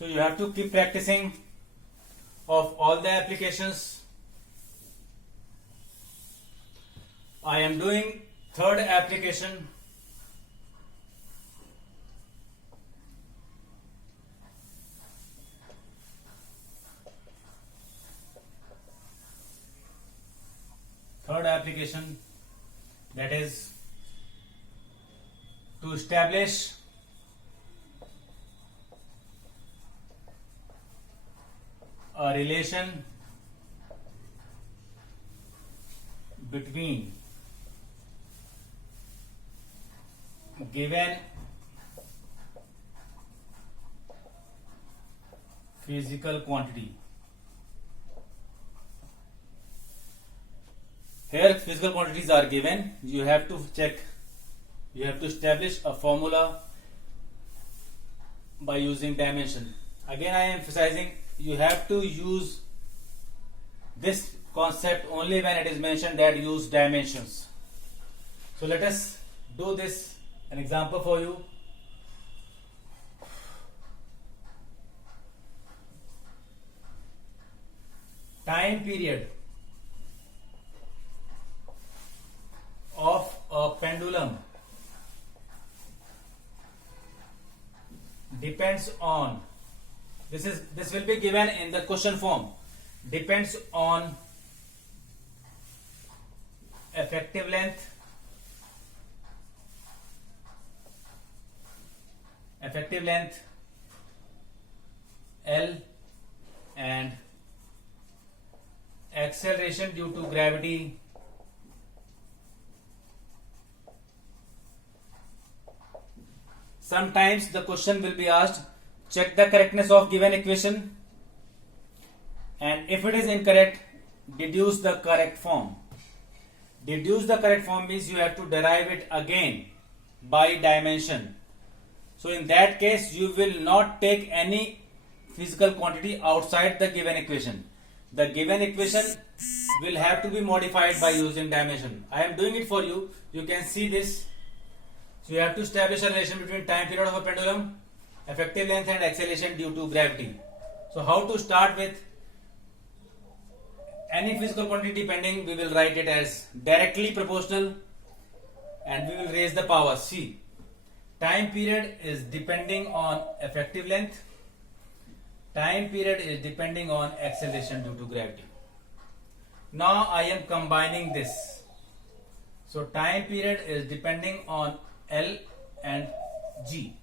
So you have to keep practicing of all the applications. I am doing third application. Third application, that is to establish a relation between given physical quantity. Here physical quantities are given. You have to check, you have to establish a formula by using dimension. Again I am emphasizing, you have to use this concept only when it is mentioned that use dimensions. So let us do this, an example for you. Time period of a pendulum depends on, this will be given in the question form, depends on effective length, L, and acceleration due to gravity Sometimes the question will be asked, check the correctness of given equation, and if it is incorrect, deduce the correct form. Deduce the correct form means you have to derive it again by dimension. So in that case, you will not take any physical quantity outside the given equation. The given equation will have to be modified by using dimension. I am doing it for you. You can see this. So you have to establish a relation between time period of a pendulum, effective length, and acceleration due to gravity. So how to start with any physical quantity depending, we will write it as directly proportional and we will raise the power. See, time period is depending on effective length, time period is depending on acceleration due to gravity. Now I am combining this. So time period is depending on L and G.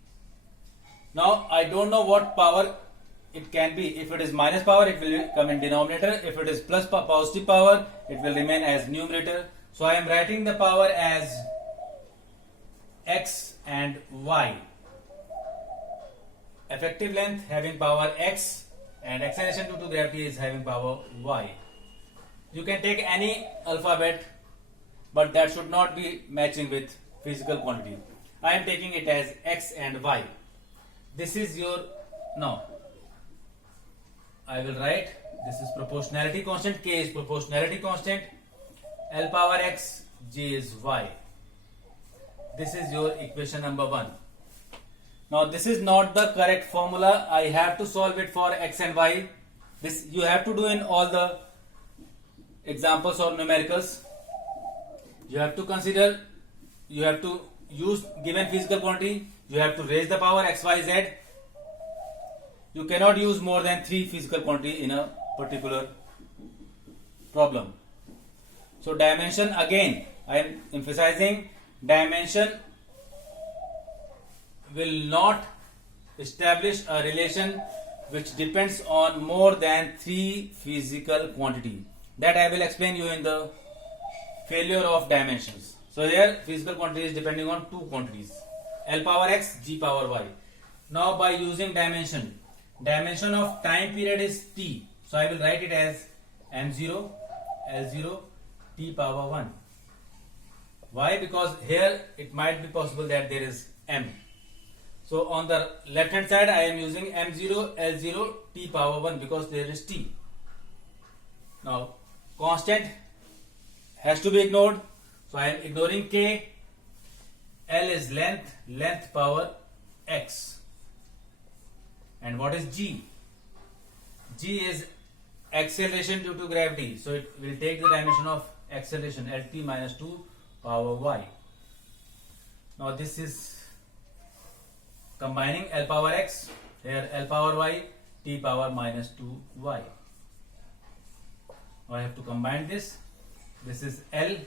Now I don't know what power it can be. If it is minus power, it will come in denominator. If it is plus positive power, it will remain as numerator. So I am writing the power as X and Y. Effective length having power X and acceleration due to gravity is having power Y. You can take any alphabet, but that should not be matching with physical quantity. I am taking it as X and Y. This is your, now I will write, this is proportionality constant, K is proportionality constant, L power X, J is Y. This is your equation number 1. Now this is not the correct formula. I have to solve it for X and Y. This you have to do in all the examples or numericals. You have to consider, you have to use given physical quantity, you have to raise the power X, Y, Z. You cannot use more than 3 physical quantity in a particular problem. So dimension, again I am emphasizing, dimension will not establish a relation which depends on more than 3 physical quantity. That I will explain you in the failure of dimensions. So here physical quantity is depending on 2 quantities, L power X, G power Y. Now by using dimension, dimension of time period is T. So I will write it as M0, L0, T power 1. Why? Because here it might be possible that there is M. So on the left hand side I am using M0, L0, T power 1 because there is T. Now constant has to be ignored. So I am ignoring K. L is length, length power X. And what is g? G is acceleration due to gravity, so it will take the dimension of acceleration, lt minus 2 power y. Now this is combining L power x, here L power y, t power minus 2y. Now I have to combine this. This is L.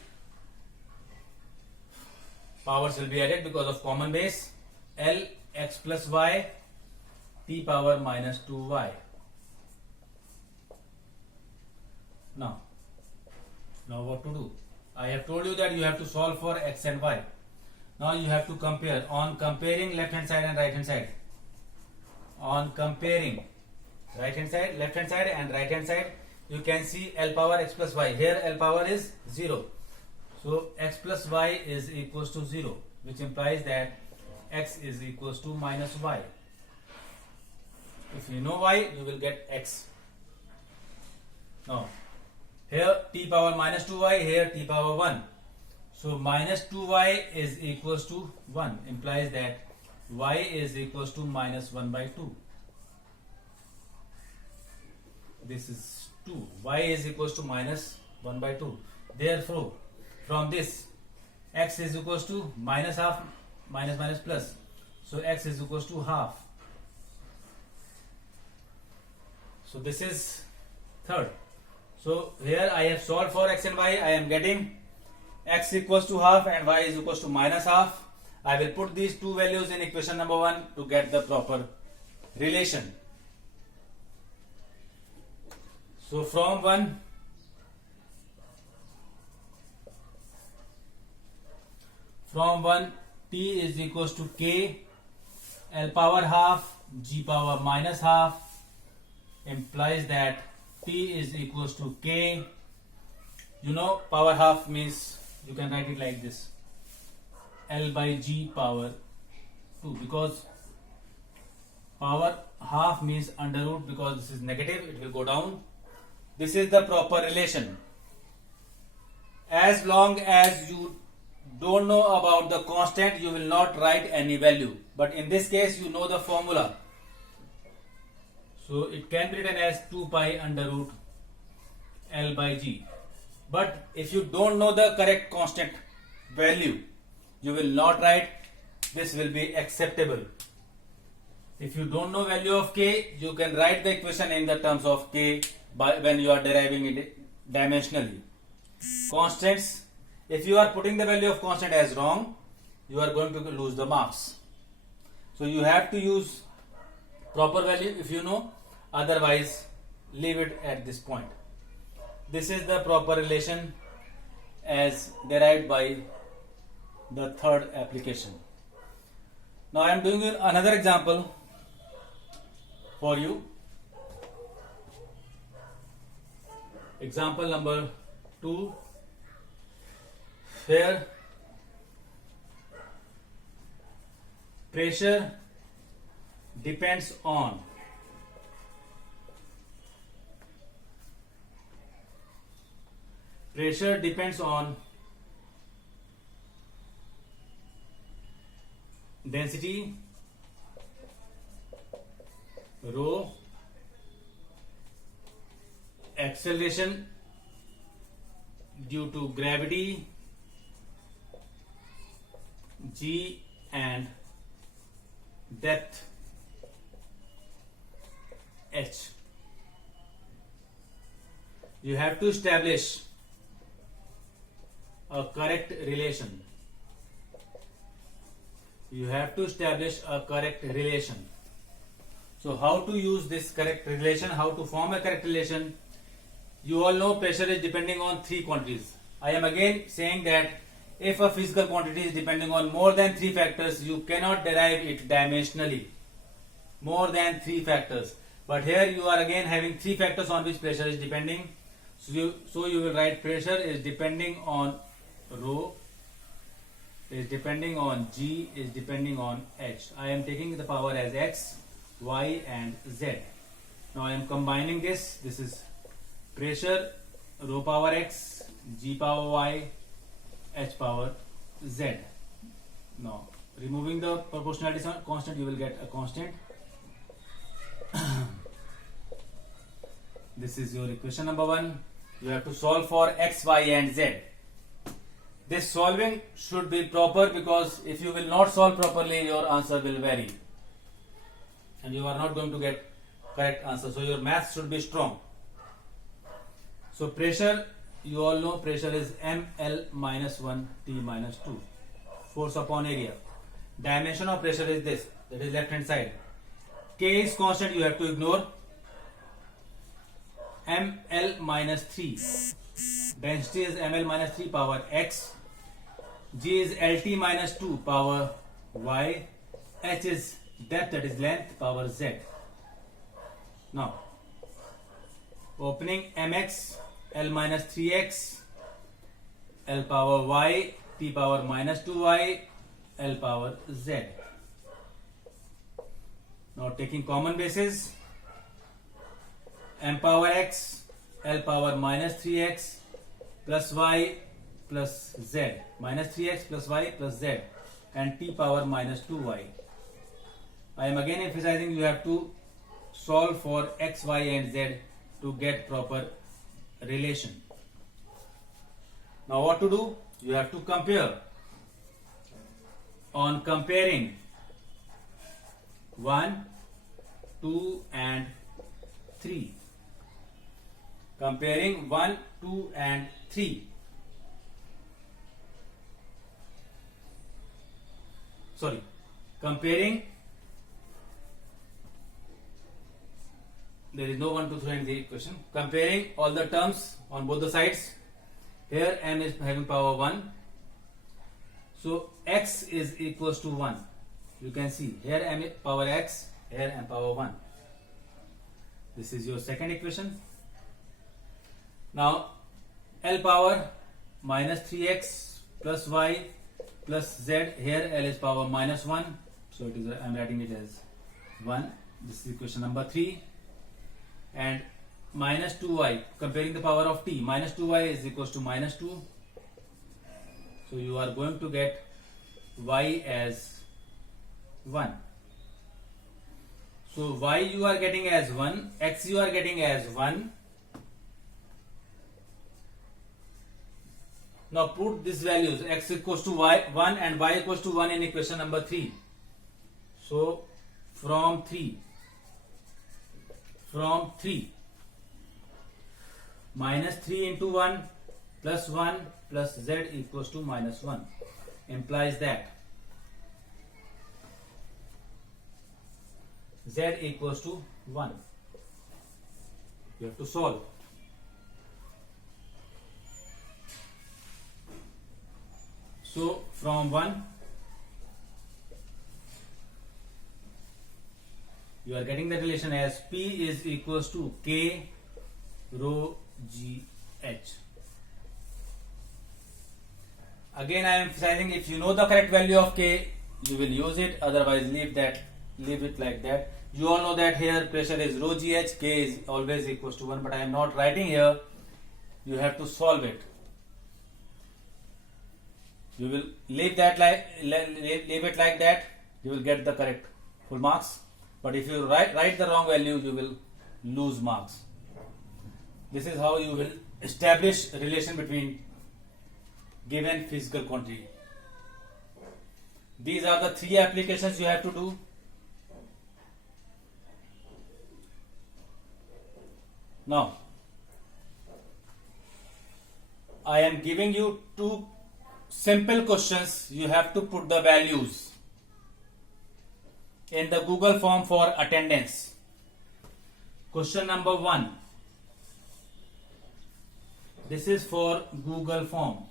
Powers will be added because of common base. L x plus y, t power minus 2y. Now what to do? I have told you that you have to solve for x and y. Now you have to compare. On comparing left hand side and right hand side. On comparing right hand side, left hand side and right hand side, you can see L power x plus y. Here L power is 0. So x plus y is equals to 0, which implies that x is equals to minus y. If you know y, you will get x. Now here t power minus 2y, here t power 1. So minus 2y is equals to 1, implies that y is equals to minus 1 by 2. This is 2. Y is equals to minus 1 by 2. Therefore, from this, x is equals to minus half, minus minus plus. So x is equals to half. So this is third. So here I have solved for x and y. I am getting x equals to half and y is equals to minus half. I will put these two values in equation number 1 to get the proper relation. So from 1, t is equals to k, L power half, g power minus half, implies that t is equals to k. You know, power half means you can write it like this, L by g power 2, because power half means under root, because this is negative, it will go down. This is the proper relation. As long as you don't know about the constant, you will not write any value. But in this case, you know the formula. So it can be written as 2 pi under root L by g. But if you don't know the correct constant value, you will not write. This will be acceptable. If you don't know value of k, you can write the equation in the terms of k when you are deriving it dimensionally. Constants, if you are putting the value of constant as wrong, you are going to lose the marks. So you have to use proper value if you know, otherwise leave it at this point. This is the proper relation as derived by the third application. Now I am doing another example for you. Example number 2. Here pressure depends on density rho, acceleration due to gravity g, and depth h. You have to establish a correct relation. So how to use this correct relation, how to form a correct relation? You all know pressure is depending on 3 quantities. I am again saying that if a physical quantity is depending on more than 3 factors, you cannot derive it dimensionally. More than 3 factors. But here you are again having 3 factors on which pressure is depending. So you will write pressure is depending on rho, is depending on g, is depending on h. I am taking the power as x, y and z. Now I am combining this. This is pressure rho power x, g power y, h power z. Now removing the proportionality constant, you will get a constant. This is your equation number 1. You have to solve for x, y and z. This solving should be proper, because if you will not solve properly, your answer will vary and you are not going to get correct answer. So your math should be strong. So pressure, you all know pressure is ml minus 1 T minus 2. Force upon area. Dimension of pressure is this, that is left hand side. K is constant, you have to ignore. ml minus 3. Density is ml minus 3 power x. G is lt minus 2 power y. H is depth, that is length, power z. Now, opening mx, L minus 3x, L power y, T power minus 2y, L power z. Now taking common basis, m power x, L power minus 3x plus y plus z, minus 3x plus y plus z, and T power minus 2y. I am again emphasizing you have to solve for x, y and z to get proper relation. Now what to do? You have to compare. On comparing 1, 2 and 3. Comparing 1, 2 and 3. Sorry. Comparing, there is no 1, 2, 3 in the equation. Comparing all the terms on both the sides. Here m is having power 1. So x is equals to 1. You can see here m power x, here m power 1. This is your second equation. Now L power minus 3x plus y plus z, here L is power minus 1. So it is, I am writing it as 1. This is equation number 3. And minus 2y, comparing the power of t, minus 2y is equals to minus 2. So you are going to get y as 1. So y you are getting as 1, x you are getting as 1. Now put these values, x equals to y 1 and y equals to 1 in equation number 3. So from 3 minus 3 into 1 plus 1 plus z equals to minus 1 implies that z equals to 1. You have to solve. So from 1 you are getting the relation as P is equals to K rho G H. Again I am emphasizing, if you know the correct value of K, you will use it, otherwise leave it like that. You all know that here pressure is rho GH, K is always equals to 1, but I am not writing here. You have to solve it. You will leave it like that, you will get the correct full marks. But if you write the wrong value, you will lose marks. This is how you will establish a relation between given physical quantity. These are the 3 applications you have to do. Now, I am giving you 2 simple questions. You have to put the values in the Google form for attendance. Question number 1. This is for Google form.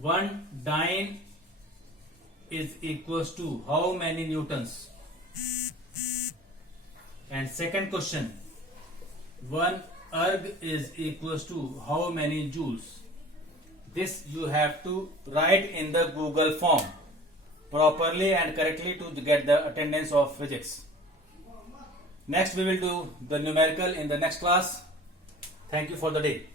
One dyne is equals to how many newtons? And second question, 1 erg is equals to how many joules? This you have to write in the Google form properly and correctly to get the attendance of physics. Next we will do the numerical in the next class. Thank you for the day.